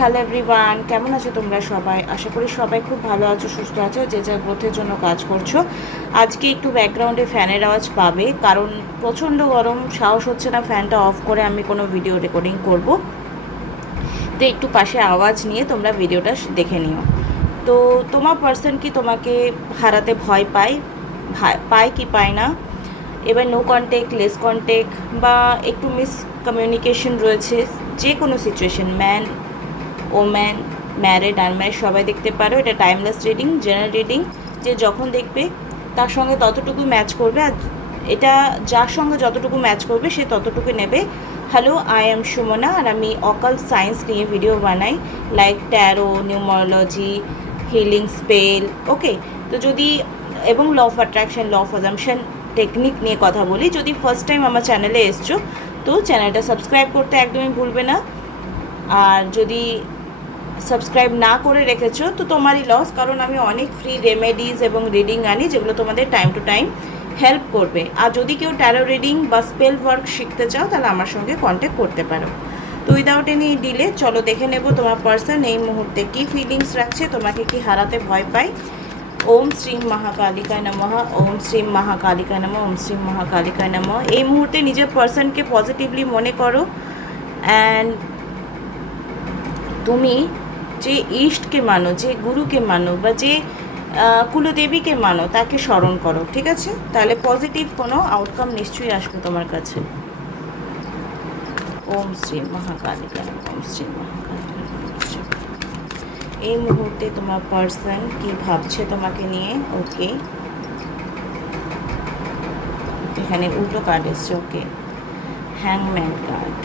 Hello everyone, কেমন আছো তোমরা সবাই? আশা করি সবাই খুব ভালো আছো, সুস্থ আছো, যে যার গ্রোথের জন্য কাজ করছো। আজকে একটু ব্যাকগ্রাউন্ডে ফ্যানের আওয়াজ পাবে, কারণ প্রচণ্ড গরম, সাহস হচ্ছে না ফ্যানটা অফ করে আমি কোনো ভিডিও রেকর্ডিং করব। তো একটু পাশে আওয়াজ নিয়ে তোমরা ভিডিওটা দেখে নিও। তো তোমার পার্সন কি তোমাকে হারাতে ভয় পায় কি পায় না? এবার নো কন্ট্যাক্ট, লেস কন্ট্যাক্ট বা একটু মিসকমিউনিকেশন রয়েছে, যে কোনো situation, man woman, married unmarried সবাই দেখতে পারো। এটা টাইমলেস রিডিং, জেনারেল রিডিং। যে যখন দেখবে তার সঙ্গে ততটুকু ম্যাচ করবে, আর এটা যার সঙ্গে যতটুকু ম্যাচ করবে সে ততটুকু নেবে। হ্যালো, আই এম সুমনা, আর আমি অকাল সায়েন্স নিয়ে ভিডিও বানাই, like tarot, numerology, healing spell. Okay, তো যদি এবং law of attraction, law of assumption technique নিয়ে কথা বলি। যদি ফার্স্ট টাইম আমার চ্যানেলে এসছো তো চ্যানেলটা সাবস্ক্রাইব করতে একদমই ভুলবে না। আর যদি সাবস্ক্রাইব না করে রেখেছো তো তোমারই লস, কারণ আমি অনেক ফ্রি রেমেডিজ এবং রিডিং আনি যেগুলো তোমাদের টাইম টু টাইম হেল্প করবে। আর যদি কেউ ট্যারো রিডিং বা স্পেল ওয়ার্ক শিখতে চাও তাহলে আমার সঙ্গে কন্ট্যাক্ট করতে পারো। তো উইদাউট এনি ডিলে চলো দেখে নেব তোমার পার্সন এই মুহূর্তে কী ফিলিংস রাখছে, তোমাকে কি হারাতে ভয় পায়। ওম শ্রীম মহাকালিকায় নমঃ, ওম শ্রীম মহাকালিকায় নমঃ, ওম শ্রীম মহাকালিকায় নমঃ। এই মুহূর্তে নিজের পার্সনকে পজিটিভলি মনে করো, অ্যান্ড তুমি যে ইষ্টকে মানো, যে গুরুকে মানো, বা যে কুলদেবীকে মানো তাকে স্মরণ করো, ঠিক আছে? তাহলে পজিটিভ কোনো আউটকাম নিশ্চয়ই আসবে তোমার কাছে। ওম শ্রী মহাকালিকা, ওম শ্রী মহাকালিকা। এই মুহূর্তে তোমার পার্সন কি ভাবছে তোমাকে নিয়ে? ওকে, এখানে উল্টো কার্ড এসছে। ওকে, হ্যাংম্যান কার্ড।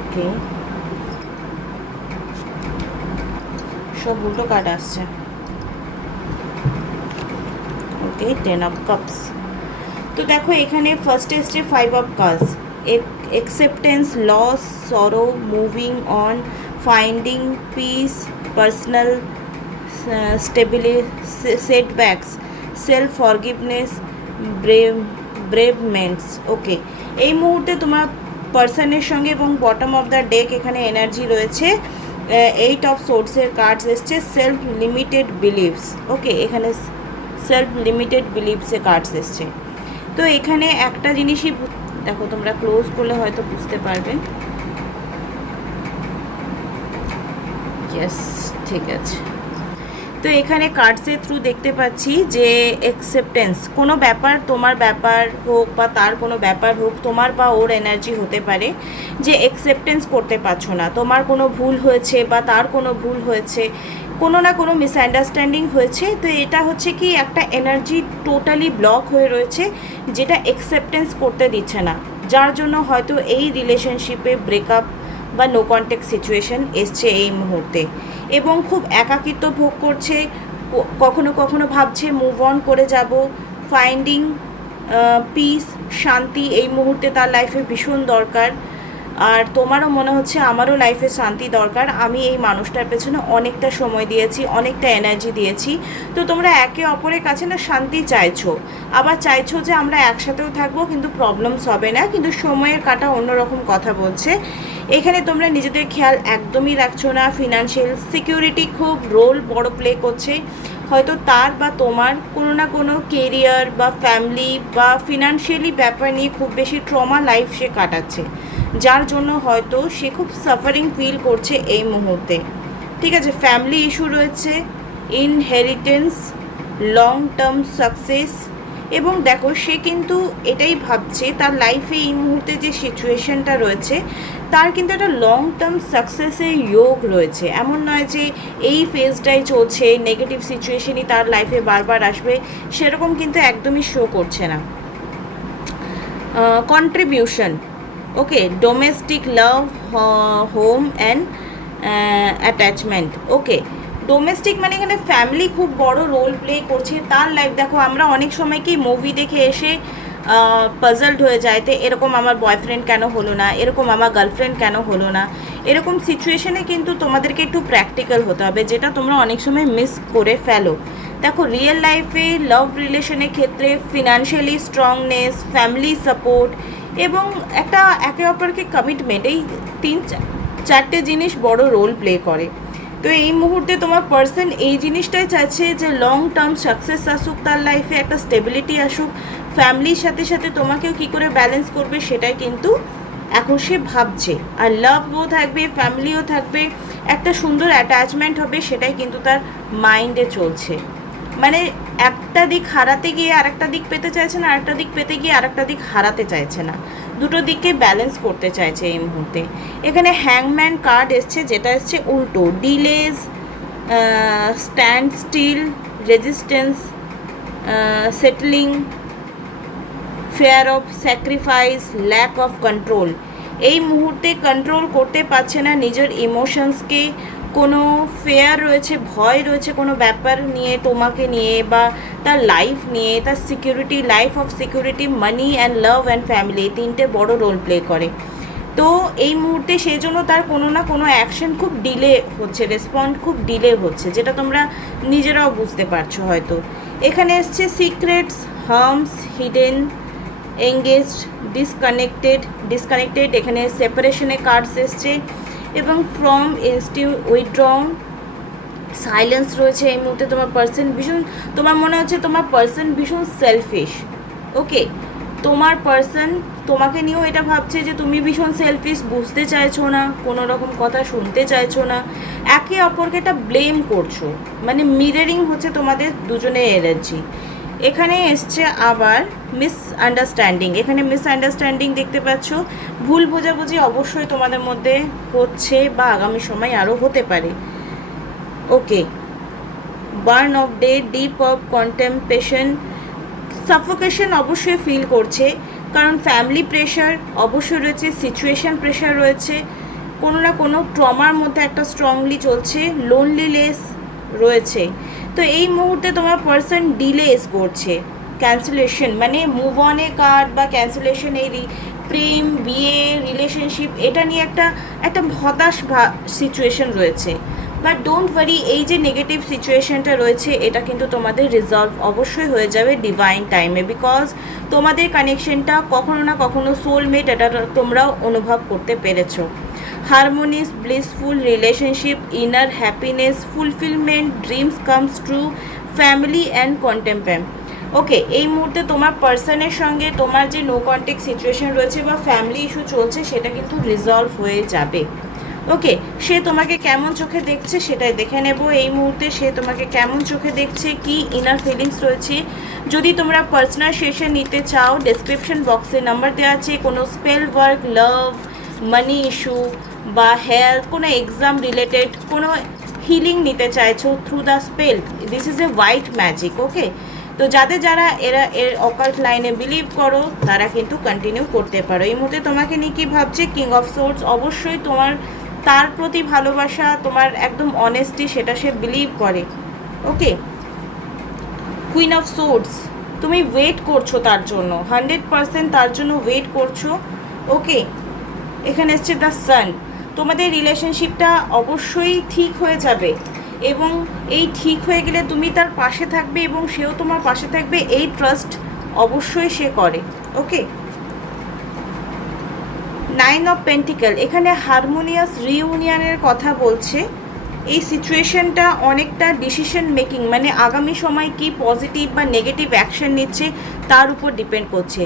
ওকে, সব উল্টো কার্ড আসছে। Okay, 10 of cups. তো দেখো এখানে ফার্স্ট এসছে 5 of cups, acceptance, loss, sorrow, moving on, finding peace, personal stability, setbacks, self forgiveness, bereavements. Okay, এই মুহূর্তে তোমার পার্সনের সঙ্গে এবং বটম অফ দ্য ডেক এখানে এনার্জি রয়েছে। 8 অফ সোর্সের কার্ডস এসছে, সেলফ লিমিটেড বিলিভস। ওকে, এখানে সেলফ লিমিটেড বিলিভসে কার্ডস এসছে। তো এখানে একটা জিনিসই দেখো, তোমরা ক্লোজ করলে হয়তো বুঝতে পারবে। ইয়েস, ঠিক আছে। তো এখানে কার্ডসের থ্রু দেখতে পাচ্ছি যে অ্যাকসেপ্টেন্স, কোনো ব্যাপার, তোমার ব্যাপার হোক বা তার কোনো ব্যাপার হোক, তোমার বা ওর এনার্জি হতে পারে যে অ্যাকসেপ্টেন্স করতে পারছো না, তোমার কোনো ভুল হয়েছে বা তার কোনো ভুল হয়েছে, কোনো না কোনো মিসআন্ডারস্ট্যান্ডিং হয়েছে। তো এটা হচ্ছে কি একটা এনার্জি টোটালি ব্লক হয়ে রয়েছে, যেটা অ্যাকসেপ্টেন্স করতে দিচ্ছে না, যার জন্য হয়তো এই রিলেশনশিপে ব্রেকআপ বা নো কন্ট্যাক্ট সিচুয়েশন এসছে এই মুহূর্তে, এবং খুব একাকিত্ব ভোগ করছে। কখনো কখনো ভাবছে মুভ অন করে যাব। ফাইন্ডিং পিস, শান্তি এই মুহূর্তে তার লাইফে ভীষণ দরকার। আর তোমারও মনে হচ্ছে আমারও লাইফে শান্তি দরকার, আমি এই মানুষটার পেছনে অনেকটা সময় দিয়েছি, অনেকটা এনার্জি দিয়েছি। তো তোমরা একে অপরের কাছে না শান্তি চাইছো, আবার চাইছো যে আমরা একসাথেও থাকবো, কিন্তু প্রবলেমস হবে না, কিন্তু সময়ের কাটা অন্যরকম কথা বলছে। এখানে তোমরা নিজেদের খেয়াল একদমই রাখছো না। ফিনান্সিয়াল সিকিউরিটি খুব রোল বড় প্লে করছে। হয়তো তার বা তোমার কোনো না কোনো কেরিয়ার বা ফ্যামিলি বা ফিনান্সিয়ালি ব্যাপার নিয়ে খুব বেশি ট্রমা লাইফ সে কাটাচ্ছে, যার জন্য হয়তো সে খুব সাফারিং ফিল করছে এই মুহূর্তে, ঠিক আছে? ফ্যামিলি ইস্যু রয়েছে, ইনহেরিটেন্স, লং টার্ম সাকসেস। এবং দেখো সে কিন্তু এটাই ভাবছে তার লাইফে এই মুহূর্তে যে সিচুয়েশনটা রয়েছে তার কিন্তু একটা লং টার্ম সাকসেসের যোগ রয়েছে। এমন নয় যে এই ফেজটাই চলছে, নেগেটিভ সিচুয়েশনই তার লাইফে বারবার আসবে, সেরকম কিন্তু একদমই শো করছে না। Contribution, okay, domestic love, home and attachment. Okay, domestic মানে এখানে ফ্যামিলি খুব বড় রোল প্লে করছে তার লাইফ। দেখো আমরা অনেক সময় কি মুভি দেখে এসে পাজলড হয়ে যায়, তো এরকম আমার বয়ফ্রেন্ড কেন হলো না, এরকম আমার গার্লফ্রেন্ড কেন হলো না, এরকম সিচুয়েশনে কিন্তু তোমাদেরকে একটু প্র্যাকটিক্যাল হতে হবে, যেটা তোমরা অনেক সময় মিস করে ফেলো। দেখো রিয়েল লাইফে লাভ রিলেশনের ক্ষেত্রে ফিনান্সিয়ালি স্ট্রংনেস, ফ্যামিলি সাপোর্ট এবং একটা একে অপরকে কমিটমেন্ট, এই চারটে জিনিস বড় রোল প্লে করে। তো এই মুহূর্তে তোমার পার্সন এই জিনিসটাই চাইছে যে লং টার্ম সাকসেস আসুক তার লাইফে, একটা স্টেবিলিটি আসুক, ফ্যামিলির সাথে সাথে তোমাকেও কী করে ব্যালেন্স করবে সেটাই কিন্তু এখন সে ভাবছে। আর লাভও থাকবে, ফ্যামিলিও থাকবে, একটা সুন্দর অ্যাটাচমেন্ট হবে, সেটাই কিন্তু তার মাইন্ডে চলছে। মানে একটা দিক হারাতে গিয়ে আরেকটা দিক পেতে চাইছে না, আরেকটা দিক পেতে গিয়ে আরেকটা দিক হারাতে চাইছে না, দুটো দিককে ব্যালেন্স করতে চাইছে এই মুহূর্তে। এখানে হ্যাংম্যান কার্ড এসছে, যেটা এসছে উল্টো, delays, stand still, resistance, settling, fear of sacrifice, lack of control. এই মুহূর্তে কন্ট্রোল করতে পারছে না নিজের ইমোশনসকে, কোনো ফেয়ার রয়েছে, ভয় রয়েছে কোনো ব্যাপার নিয়ে, তোমাকে নিয়ে বা তার লাইফ নিয়ে, তার security, life of security, money and love and family, তিনটে বড় রোল প্লে করে। তো এই মুহূর্তে সেই জন্য তার কোনো না কোনো অ্যাকশন খুব ডিলে হচ্ছে, রেসপন্ড খুব ডিলে হচ্ছে, যেটা তোমরা নিজেরাও বুঝতে পারছো হয়তো। এখানে এসছে secrets, harms, hidden, engaged, disconnected, এখানে সেপারেশনের কার্ডস এসছে এবং ফ্রম উইথড্রন, সাইলেন্স রয়েছে। এই মুহূর্তে তোমার পার্সন ভীষণ, তোমার মনে হচ্ছে তোমার পার্সন ভীষণ সেলফিশ। ওকে, তোমার পার্সন তোমাকে নিয়েও এটা ভাবছে যে তুমি ভীষণ সেলফিশ, বুঝতে চাইছো না, কোনো রকম কথা শুনতে চাইছো না, একে অপরকে এটা ব্লেম করছো, মানে মিররিং হচ্ছে তোমাদের দুজনের এনার্জি। এখানে এসছে আবার মিসআন্ডারস্ট্যান্ডিং, এখানে মিসআন্ডারস্ট্যান্ডিং দেখতে পাচ্ছ, ভুল বোঝাবুঝি অবশ্যই তোমাদের মধ্যে হচ্ছে বা আগামী সময় আরও হতে পারে। Okay, burn of day, deep of contemplation, suffocation অবশ্যই ফিল করছে, কারণ ফ্যামিলি প্রেশার অবশ্যই রয়েছে, সিচুয়েশন প্রেশার রয়েছে, কোনো না কোনো ট্রমার মধ্যে একটা স্ট্রংলি চলছে, লোনলিনেস রয়েছে। তো এই মুহূর্তে তোমার পার্সন ডিলেস করছে, ক্যান্সেলেশন মানে মুভ অনের কার্ড বা ক্যান্সেলেশন, এই প্রেম, বিয়ে, রিলেশনশিপ, এটা নিয়ে একটা হতাশ সিচুয়েশন রয়েছে। বাট ডোন্ট ওয়ারি, এই যে নেগেটিভ সিচুয়েশনটা রয়েছে এটা কিন্তু তোমাদের রিজলভ অবশ্যই হয়ে যাবে ডিভাইন টাইমে, বিকজ তোমাদের কানেকশনটা কখনো না কখনো সোলমেট, এটা তোমরাও অনুভব করতে পেরেছো। Harmonious blissful relationship, inner happiness, fulfilment, dreams comes true, family and contentment. Okay, এই মুহূর্তে তোমার পার্সনের সঙ্গে তোমার যে নো কন্ট্যাক্ট সিচুয়েশন রয়েছে বা ফ্যামিলি ইস্যু চলছে সেটা কিন্তু রিজলভ হয়ে যাবে। ওকে, সে তোমাকে কেমন চোখে দেখছে সেটাই দেখে নেব এই মুহূর্তে, সে তোমাকে কেমন চোখে দেখছে, কি ইনার ফিলিংস রয়েছে। যদি তোমরা পার্সোনাল সেশন নিতে চাও, ডেসক্রিপশন বক্সে নাম্বার দেওয়া আছে, কোনো spell work, love, money issue বা হেলথ, কোনো এক্সাম রিলেটেড কোনো হিলিং নিতে চাইছো through the spell, this is a white magic. Okay, তো যারা এর অকাল্ট লাইনে বিলিভ করো তারা কিন্তু কন্টিনিউ করতে পারো। এই মুহূর্তে তোমাকে নিয়ে কী ভাবছে, কিং অফ সোর্ডস, অবশ্যই তোমার তার প্রতি ভালোবাসা, তোমার একদম অনেস্টি, সেটা সে বিলিভ করে। ওকে, কুইন অফ সোর্ডস, তুমি ওয়েট করছো তার জন্য, 100% তার জন্য ওয়েট করছো। ওকে, এখানে এসছে দ্য সান, তোমাদের রিলেশনশিপটা অবশ্যই ঠিক হয়ে যাবে এবং এই ঠিক হয়ে গেলে তুমি তার পাশে থাকবে এবং সেও তোমার পাশে থাকবে, এই ট্রাস্ট অবশ্যই সে করে। ওকে, 9 অফ পেন্টিকেল, এখানে হারমোনিয়াস রিউনিয়নের কথা বলছে। এই সিচুয়েশনটা অনেকটা ডিসিশন মেকিং, মানে আগামী সময় কি পজিটিভ বা নেগেটিভ অ্যাকশন নিচ্ছে তার উপর ডিপেন্ড করছে।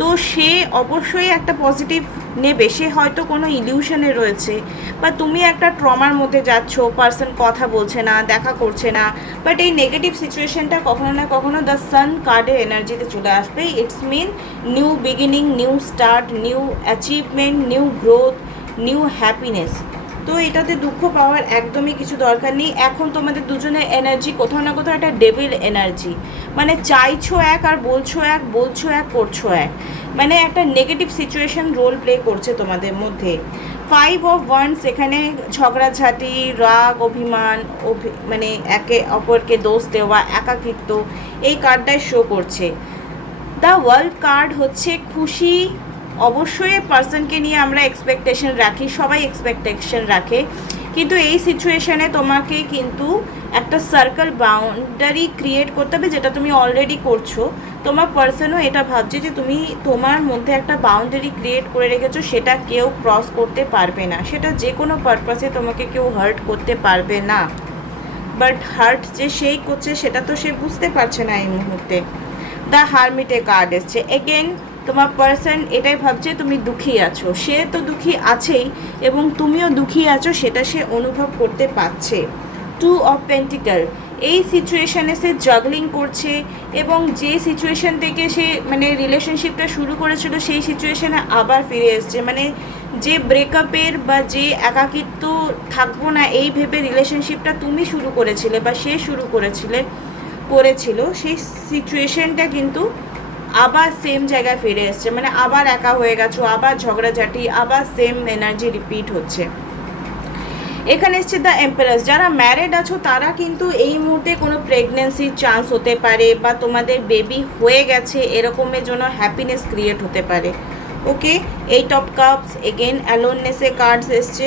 তো সে অবশ্যই একটা পজিটিভ নেবে, সে হয়তো কোনো ইলিউশনে রয়েছে বা তুমি একটা ট্রমার মধ্যে যাচ্ছ, পার্সন কথা বলছে না, দেখা করছে না, বাট এই নেগেটিভ সিচুয়েশনটা কখনো না কখনো দ্য সান কার্ডের এনার্জিতে চলে আসবে। It's mean new beginning, new start, new achievement, new growth, new happiness. তো এটাতে দুঃখ পাওয়ার একদমই কিছু দরকার নেই। এখন তোমাদের দুজনের এনার্জি কোথাও না কোথাও একটা ডেভিল এনার্জি, মানে চাইছো এক আর বলছো এক, বলছো এক করছো এক, মানে একটা নেগেটিভ সিচুয়েশন রোল প্লে করছে তোমাদের মধ্যে। 5 অফ ওয়ান্স, এখানে ঝগড়াঝাটি, রাগ, অভিমান, মানে একে অপরকে দোষ দেওয়া, একাকিত্ব, এই কার্ডটাই শো করছে। দ্য ওয়ার্ল্ড কার্ড হচ্ছে খুশি। অবশ্যই পার্সনকে নিয়ে আমরা এক্সপেকটেশন রাখি, সবাই এক্সপেকটেশন রাখে, কিন্তু এই সিচুয়েশানে তোমাকে কিন্তু একটা সার্কেল বাউন্ডারি ক্রিয়েট করতে হবে, যেটা তুমি অলরেডি করছো। তোমার পার্সনও এটা ভাবছে যে তুমি তোমার মধ্যে একটা বাউন্ডারি ক্রিয়েট করে রেখেছো, সেটা কেউ ক্রস করতে পারবে না, সেটা যে কোনো পারপাসে তোমাকে কেউ হার্ট করতে পারবে না। বাট হার্ট যে সেই করছে সেটা তো সে বুঝতে পারছে না এই মুহূর্তে। দ্য হারমিটে কার্ড এসছে। এগেন তোমার পার্সন এটাই ভাবছে তুমি দুঃখী আছো, সে তো দুঃখী আছেই এবং তুমিও দুঃখী আছো, সেটা সে অনুভব করতে পারছে। 2 অফ পেন্টিকল, এই সিচুয়েশানে সে জাগলিং করছে এবং যে সিচুয়েশান থেকে সে মানে রিলেশনশিপটা শুরু করেছিল সেই সিচুয়েশানে আবার ফিরে এসছে। মানে যে ব্রেকআপের বা যে একাকিত্ব থাকবো না এই ভেবে রিলেশনশিপটা তুমি শুরু করেছিলে বা সে শুরু করেছিল, সেই সিচুয়েশানটা কিন্তু আবার সেম জায়গায় ফিরে এসছে। মানে আবার একা হয়ে গেছো, আবার ঝগড়াঝাটি, আবার সেম এনার্জি রিপিট হচ্ছে। এখানে এসছে দ্য এম্পারেস। যারা ম্যারিড আছো তারা কিন্তু এই মুহূর্তে কোনো প্রেগনেন্সির চান্স হতে পারে বা তোমাদের বেবি হয়ে গেছে এরকমের জন্য হ্যাপিনেস ক্রিয়েট হতে পারে। ওকে, 8 অফ কাপস, এগেন অ্যালোননেসে কার্ডস এসছে।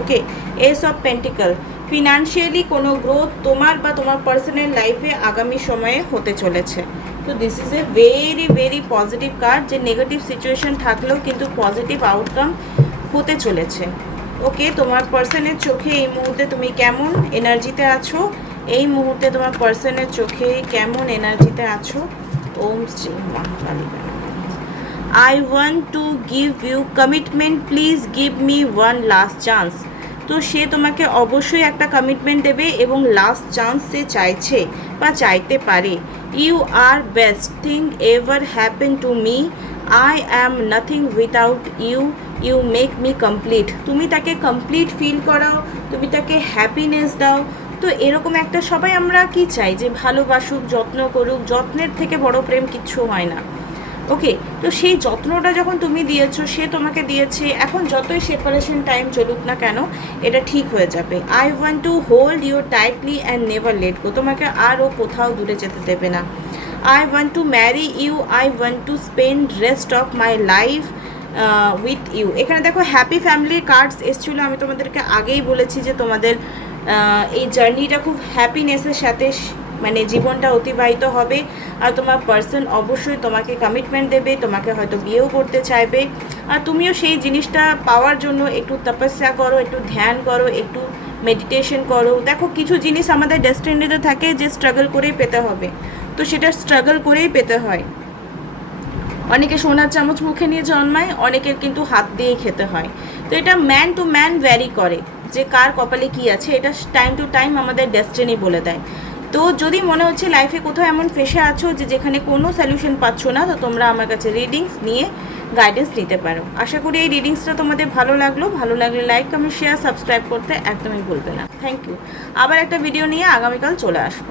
ওকে, এস অফ পেন্টিকল, ফিনান্সিয়ালি কোনো গ্রোথ তোমার বা তোমার পার্সোনাল লাইফে আগামী সময়ে হতে চলেছে। তো this is a very very positive card, যে নেগেটিভ সিচুয়েশন থাকলেও কিন্তু পজিটিভ আউটকাম হতে চলেছে। ওকে, তোমার পার্সনের চোখে এই মুহূর্তে তুমি কেমন এনার্জিতে আছো, এই মুহূর্তে তোমার পার্সনের চোখে কেমন এনার্জিতে আছো। ওম Shri Mahakali. I want to give you commitment, please give me one last chance. তো সে তোমাকে অবশ্যই একটা কমিটমেন্ট দেবে এবং লাস্ট চান্স সে চাইছে বা চাইতে পারে। You are best thing ever happen to me, I am nothing without you, you make me complete. তুমি তাকে কমপ্লিট ফিল করাও, তুমি তাকে হ্যাপিনেস দাও। তো এরকম একটা সবাই আমরা কি চাই, যে ভালোবাসুক, যত্ন করুক, যত্নের থেকে বড় প্রেম কিচ্ছু হয় না। ওকে, তো সেই যত্নটা যখন তুমি দিয়েছো, সে তোমাকে দিয়েছে, এখন যতই সেপারেশন টাইম চলুক না কেন এটা ঠিক হয়ে যাবে। I want to hold you tightly and never let go, তোমাকে আরও কোথাও দূরে যেতে দেবে না। I want to marry you, I want to spend rest of my life with you. এখানে দেখো হ্যাপি ফ্যামিলি কার্ডস এসেছিলো, আমি তোমাদেরকে আগেই বলেছি যে তোমাদের এই জার্নিটা খুব হ্যাপিনেসের সাথে মানে জীবনটা অতিবাহিত হবে। আর তোমার পার্সন অবশ্যই তোমাকে কমিটমেন্ট দেবে, তোমাকে হয়তো বিয়েও করতে চাইবে, আর তুমিও সেই জিনিসটা পাওয়ার জন্য একটু তপস্যা করো, একটু ধ্যান করো, একটু মেডিটেশন করো। দেখো কিছু জিনিস আমাদের ডেস্টিনিতে থাকে যে স্ট্রাগল করেই পেতে হবে, তো সেটা স্ট্রাগল করেই পেতে হয়। অনেকে সোনার চামচ মুখে নিয়ে জন্মায়, অনেকের কিন্তু হাত দিয়েই খেতে হয়। তো এটা ম্যান টু ম্যান ভ্যারি করে যে কার কপালে কী আছে, এটা টাইম টু টাইম আমাদের ডেস্টিনি বলে দেয়। তো যদি মনে হচ্ছে লাইফে কোথাও এমন ফেসে আছো যে যেখানে কোনো সলিউশন পাচ্ছ না, তো তোমরা আমার কাছে রিডিংস নিয়ে গাইডেন্স নিতে পারো। আশা করি এই রিডিংসটা তোমাদের ভালো লাগলে লাইক, কমেন্ট, শেয়ার, সাবস্ক্রাইব করতে একদমই ভুলবে না। Thank you. আবার একটা ভিডিও নিয়ে আগামীকাল চলে আসবো।